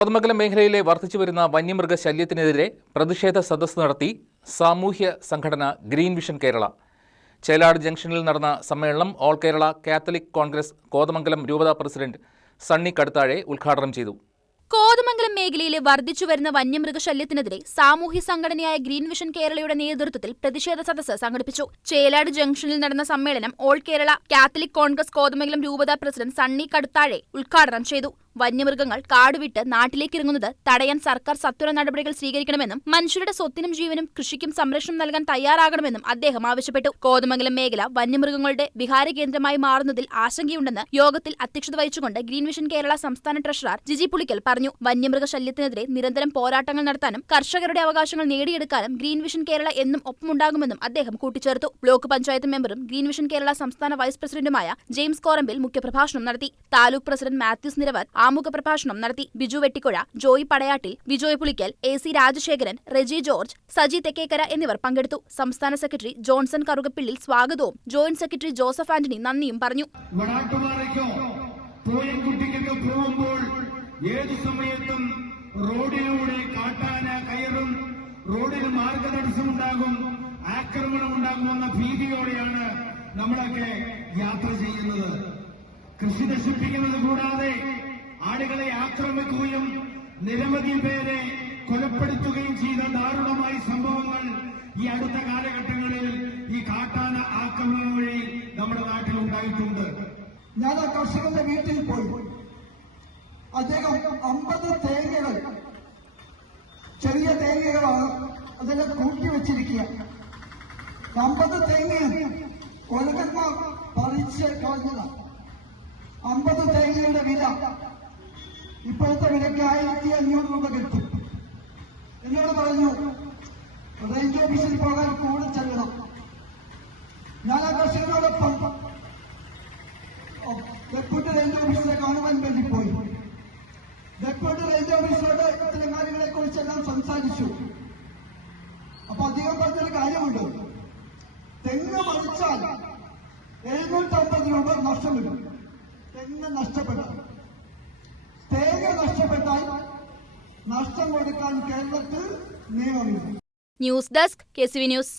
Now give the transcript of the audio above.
കോതമംഗലം മേഖലയിലെ വർദ്ധിച്ചുവരുന്ന വന്യമൃഗ ശല്യത്തിനെതിരെ പ്രതിഷേധ സദസ്സ് നടത്തി സാമൂഹ്യ സംഘടന ഗ്രീൻ വിഷൻ കേരള. ചേലാട് ജംഗ്ഷനിൽ നടന്ന സമ്മേളനം all Kerala Catholic Congress Kothamangalam രൂപതാ പ്രസിഡന്റ് സണ്ണി കടുത്താഴെ ഉദ്ഘാടനം ചെയ്തു. കോതമംഗലം മേഖലയിലെ വർദ്ധിച്ചുവരുന്ന വന്യമൃഗശല്യത്തിനെതിരെ സാമൂഹ്യ സംഘടനയായ ഗ്രീൻ വിഷൻ കേരളയുടെ നേതൃത്വത്തിൽ പ്രതിഷേധ സദസ്സ് സംഘടിപ്പിച്ചു. ചേലാട് ജംഗ്ഷനിൽ നടന്ന സമ്മേളനം all Kerala Catholic Congress Kothamangalam രൂപതാ പ്രസിഡന്റ് സണ്ണി കടുത്താഴെ ഉദ്ഘാടനം ചെയ്തു. വന്യമൃഗങ്ങൾ കാടുവിട്ട് നാട്ടിലേക്ക് ഇറങ്ങുന്നത് തടയാൻ സർക്കാർ സത്വര നടപടികൾ സ്വീകരിക്കണമെന്നും മനുഷ്യരുടെ സ്വത്തിനും ജീവനും കൃഷിക്കും സംരക്ഷണം നൽകാൻ തയ്യാറാകണമെന്നും അദ്ദേഹം ആവശ്യപ്പെട്ടു. കോതമംഗലം മേഖല വന്യമൃഗങ്ങളുടെ വിഹാര കേന്ദ്രമായി മാറുന്നതിൽ ആശങ്കയുണ്ടെന്ന് യോഗത്തിൽ അധ്യക്ഷത വഹിച്ചുകൊണ്ട് ഗ്രീൻ വിഷൻ കേരള സംസ്ഥാന ട്രഷറർ ജിജി പുളിക്കൽ പറഞ്ഞു. വന്യമൃഗ ശല്യത്തിനെതിരെ നിരന്തരം പോരാട്ടങ്ങൾ നടത്താനും കർഷകരുടെ അവകാശങ്ങൾ നേടിയെടുക്കാനും ഗ്രീൻ വിഷൻ കേരള എന്നും ഒപ്പമുണ്ടാകുമെന്നും അദ്ദേഹം കൂട്ടിച്ചേർത്തു. ബ്ലോക്ക് പഞ്ചായത്ത് മെമ്പറും ഗ്രീൻ വിഷൻ കേരള സംസ്ഥാന വൈസ് പ്രസിഡന്റുമായ ജെയിംസ് കോറമ്പിൽ മുഖ്യപ്രഭാഷണം നടത്തി. താലൂക്ക് പ്രസിഡന്റ് മാത്യൂസ് നിരവർ ആമുഖ പ്രഭാഷണം നടത്തി ബിജു വെട്ടിക്കുഴ ജോയി പടയാട്ടിൽ വിജോയ് പുളിക്കൽ എ സി രാജശേഖരൻ റെജി ജോർജ് സജി തെക്കേക്കര എന്നിവർ പങ്കെടുത്തു. സംസ്ഥാന സെക്രട്ടറി ജോൺസൺ കറുകപ്പിള്ളിൽ സ്വാഗതവും. ജോയിന്റ് സെക്രട്ടറി ജോസഫ് ആന്റണി നന്ദിയും പറഞ്ഞു. ഏതു സമയത്തും റോഡിലൂടെ കാട്ടാന കയറും റോഡിന് മാർഗതടസ്സമുണ്ടാകും ആക്രമണം ഉണ്ടാകുമെന്ന ഭീതിയോടെയാണ് നമ്മളൊക്കെ യാത്ര ചെയ്യുന്നത്. കൃഷി നശിപ്പിക്കുന്നത് കൂടാതെ ആക്രമിക്കുകയും നിരവധി പേരെ കൊലപ്പെടുത്തുകയും ചെയ്ത ദാരുണമായ സംഭവങ്ങൾ ഈ അടുത്ത കാലഘട്ടങ്ങളിൽ ഈ കാട്ടാന ആക്രമണം വഴി നമ്മുടെ നാട്ടിൽ ഉണ്ടായിട്ടുണ്ട്. ഞാൻ ആ കർഷകന്റെ വീട്ടിൽ പോയി. അദ്ദേഹം അമ്പത് തേങ്ങകൾ ചെറിയ തേങ്ങകളാണ് അതെല്ലാം കൂട്ടി വെച്ചിരിക്കുക. അമ്പത് തേങ്ങയും കൊലകന്മാർ പറിച്ച് കളഞ്ഞതാണ് അമ്പത് തേങ്ങയുടെ വില വിലയ്ക്ക് ആയിരത്തി അഞ്ഞൂറ് രൂപ കിട്ടും. എന്നോട് പറഞ്ഞു റേഞ്ച് ഓഫീസിൽ പോകാൻ കൂടെ ചെല്ലണം. ഞാൻ ആ കർഷകനോടൊപ്പം ഡെപ്യൂട്ടി റേഞ്ച് ഓഫീസറെ കാണുവാൻ വേണ്ടി പോയി. ഡെപ്യൂട്ടി റേഞ്ച് ഓഫീസറോട് ഇത്തരം കാര്യങ്ങളെ കുറിച്ചെല്ലാം സംസാരിച്ചു. അപ്പൊ അദ്ദേഹം പറഞ്ഞൊരു കാര്യമുണ്ട്. തെങ്ങ് മറിച്ചാൽ എഴുന്നൂറ്റമ്പത് രൂപ നഷ്ടം വരും. തെങ്ങ് നഷ്ടപ്പെട്ടാൽ തേങ്ങ നഷ്ടപ്പെട്ടാൽ നഷ്ടം കൊടുക്കാൻ കേരളത്തിൽ നിയമമില്ല. News desk K news.